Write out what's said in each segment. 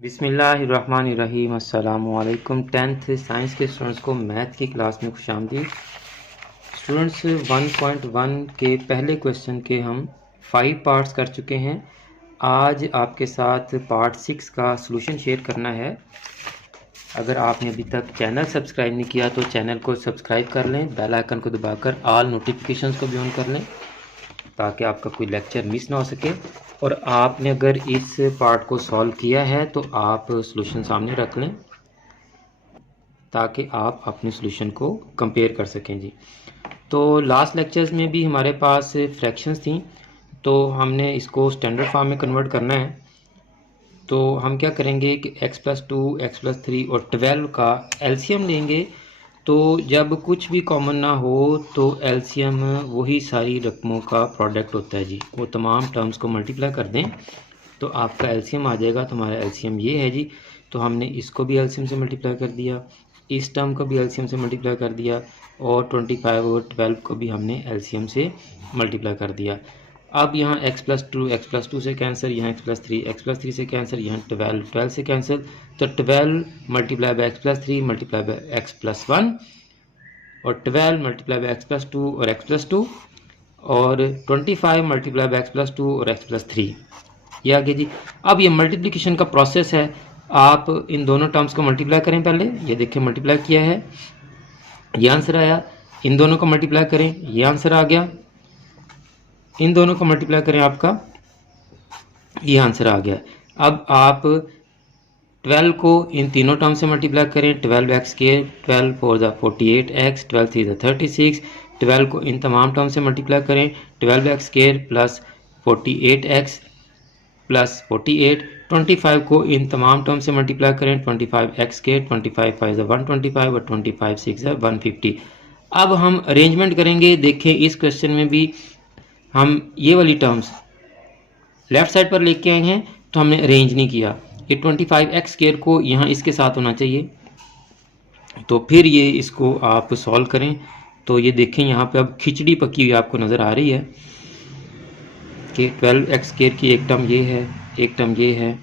बिस्मिल्लाहिर्रहमानिर्रहीम। अस्सलामुअलैकुम। 10th science के स्टूडेंट्स को मैथ की क्लास में खुशामदीद। स्टूडेंट्स 1.1 के पहले क्वेश्चन के हम 5 पार्ट्स कर चुके हैं। आज आपके साथ पार्ट 6 का सलूशन शेयर करना है। अगर आपने अभी तक चैनल सब्सक्राइब नहीं किया तो चैनल को सब्सक्राइब कर लें, बेल आइकन को दबाकर ऑल नोटिफिकेशंस को भी ऑन कर लें ताकि आपका कोई लेक्चर मिस ना हो सके। और आपने अगर इस पार्ट को सॉल्व किया है तो आप सॉल्यूशन सामने रख लें ताकि आप अपने सॉल्यूशन को कंपेयर कर सकें जी। तो लास्ट लेक्चर्स में भी हमारे पास फ्रैक्शंस थी, तो हमने इसको स्टैंडर्ड फॉर्म में कन्वर्ट करना है। तो हम क्या करेंगे कि x+2, x+3 और 12 का एलसीएम लेंगे। तो जब कुछ भी कॉमन ना हो तो एलसीएम वही सारी रकमों का प्रोडक्ट होता है जी। वो तमाम टर्म्स को मल्टीप्लाई कर दें तो आपका एलसीएम आ जाएगा। तो हमारा एलसीएम ये है जी। तो हमने इसको भी एलसीएम से मल्टीप्लाई कर दिया, इस टर्म को भी एलसीएम से मल्टीप्लाई कर दिया और 25 और 12 को भी हमने एलसीएम से मल्टीप्लाई कर दिया। अब यहाँ x+2 से कैंसिल, यहाँ x+3 से कैंसिल, यहाँ 12 से कैंसिल। तो 12 multiply by x+3 multiply by x+1 और 12 मल्टीप्लाई बाई x+2 और x+2 और 25 मल्टीप्लाई बाई x+2 और x+3, ये आगे जी। अब ये मल्टीप्लिकेशन का प्रोसेस है। आप इन दोनों टर्म्स को मल्टीप्लाई करें पहले, ये देखिए मल्टीप्लाई किया है, ये आंसर आया। इन दोनों को मल्टीप्लाई करें, ये आंसर आ गया। इन दोनों को मल्टीप्लाई करें, आपका ये आंसर आ गया। अब आप 12 को इन तीनों टर्म से मल्टीप्लाई करें, 12x², 12 4 ज़ा 48x, 12 3 ज़ा 36। 12 को इन तमाम टर्म से मल्टीप्लाई करें, 12x² प्लस 48x प्लस 48। 25 को इन तमाम टर्म से मल्टीप्लाई करें, 25x², 25 5 ज़ा 125 और 25 6 ज़ा 150। अब हम अरेंजमेंट करेंगे। देखें इस क्वेश्चन में भी हम ये वाली टर्म्स लेफ्ट साइड पर लेके आए हैं तो हमने अरेंज नहीं किया। ये 25x² को यहाँ इसके साथ होना चाहिए। तो फिर ये इसको आप सॉल्व करें तो ये देखें यहाँ पे अब खिचड़ी पकी हुई आपको नज़र आ रही है कि 12x² की एक टर्म ये है, एक टर्म ये है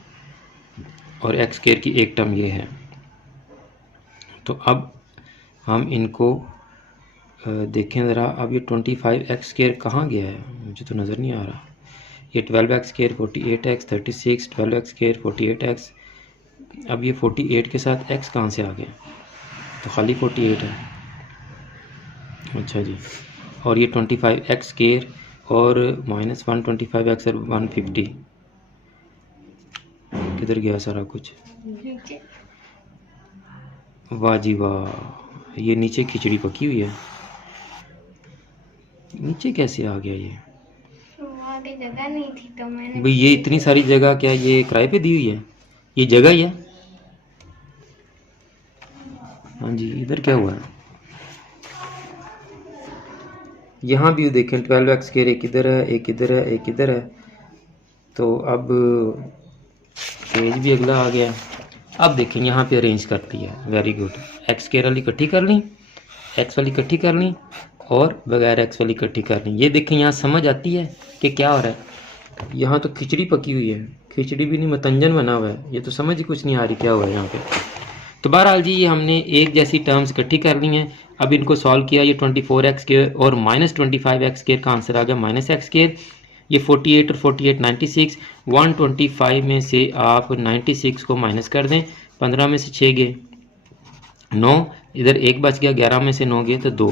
और x² की एक टर्म ये है। तो अब हम इनको देखें ज़रा। अब ये 25x² कहाँ गया है, मुझे तो नज़र नहीं आ रहा। ये 12x², 48x, 36, 12x², 48x। अब ये 48 के साथ x कहाँ से आ गया, तो खाली 48 है। अच्छा जी। और ये 25x² और -125x और 150 किधर गया सारा कुछ। वाह जी वाह, ये नीचे खिचड़ी पकी हुई है। नीचे कैसे आ गया ये, आगे जगह नहीं थी तो मैंने भाई ये इतनी सारी जगह क्या ये किराए पे दी हुई है, ये जगह ही है। हाँ जी, इधर क्या हुआ है, यहाँ भी देखें 12x² एक इधर है, एक इधर है, एक इधर है। तो अब पेज भी अगला आ गया। अब देखें यहाँ पे अरेंज कर दिया, वेरी गुड। x² वाली इकट्ठी कर ली, x वाली इकट्ठी कर ली और बगैर x वाली इकट्ठी कर ली। ये देखें यहाँ समझ आती है कि क्या हो रहा है। यहाँ तो खिचड़ी पकी हुई है, खिचड़ी भी नहीं मतंजन बना हुआ है। ये तो समझ ही कुछ नहीं आ रही क्या हुआ है यहाँ पे। तो बहरहाल जी, ये हमने एक जैसी टर्म्स इकट्ठी कर ली हैं। अब इनको सॉल्व किया, ये 24x² और -25x² का आंसर आ गया -x²। ये 48 और 48 96। 125 में से आप 96 को माइनस कर दें। 15 में से 6 गए 9, इधर एक बच गया, 11 में से 9 गए तो 2।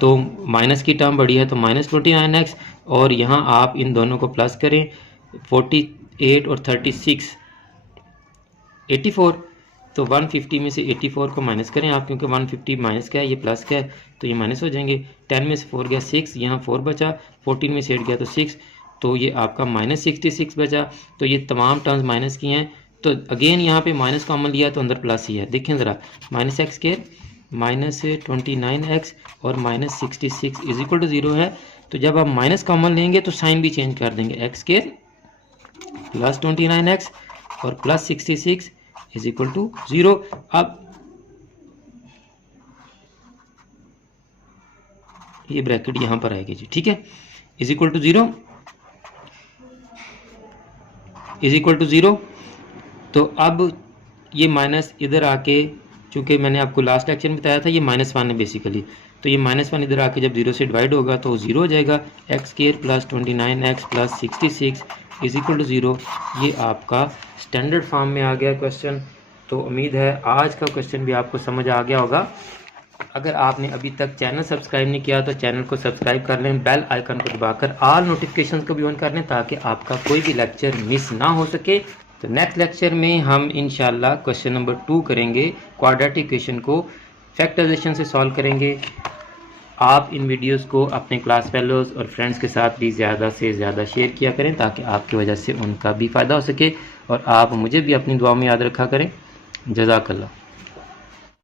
तो माइनस की टर्म बड़ी है तो -29x। और यहाँ आप इन दोनों को प्लस करें, 48 और 36 84। तो 150 में से 84 को माइनस करें आप, क्योंकि 150 माइनस का है, ये प्लस का है तो ये माइनस हो जाएंगे। 10 में से 4 गया 6, यहाँ 4 बचा। 14 में से 8 गया तो 6, तो ये आपका -66 बचा। तो ये तमाम टर्म्स माइनस की हैं। तो अगेन यहाँ पे माइनस कॉमन लिया तो अंदर प्लस ही है। देखें ज़रा, -x² -29x और -66 इज इक्वल टू 0 है। तो जब आप माइनस कॉमन लेंगे तो साइन भी चेंज कर देंगे, x² प्लस 29x और प्लस 66 इज इक्वल टू 0। अब ये ब्रैकेट यहां पर आएगी जी, ठीक है। Is equal to 0, is equal to 0। तो अब ये माइनस इधर आके, चूँकि मैंने आपको लास्ट लेक्चर में बताया था ये -1 है बेसिकली, तो ये -1 इधर आके जब 0 से डिवाइड होगा तो 0 हो जाएगा। x² + 29x + 66 = 0। ये आपका स्टैंडर्ड फॉर्म में आ गया क्वेश्चन। तो उम्मीद है आज का क्वेश्चन भी आपको समझ आ गया होगा। अगर आपने अभी तक चैनल सब्सक्राइब नहीं किया तो चैनल को सब्सक्राइब कर लें, बेल आइकन को दबाकर ऑल नोटिफिकेशंस को भी ऑन कर लें ताकि आपका कोई भी लेक्चर मिस ना हो सके। तो नेक्स्ट लेक्चर में हम इंशाल्लाह क्वेश्चन नंबर 2 करेंगे, क्वाड्रेटिक इक्वेशन को फैक्टराइजेशन से सॉल्व करेंगे। आप इन वीडियोस को अपने क्लास फेलोज़ और फ्रेंड्स के साथ भी ज़्यादा से ज़्यादा शेयर किया करें ताकि आपकी वजह से उनका भी फ़ायदा हो सके और आप मुझे भी अपनी दुआ में याद रखा करें। जज़ाकल्लाह।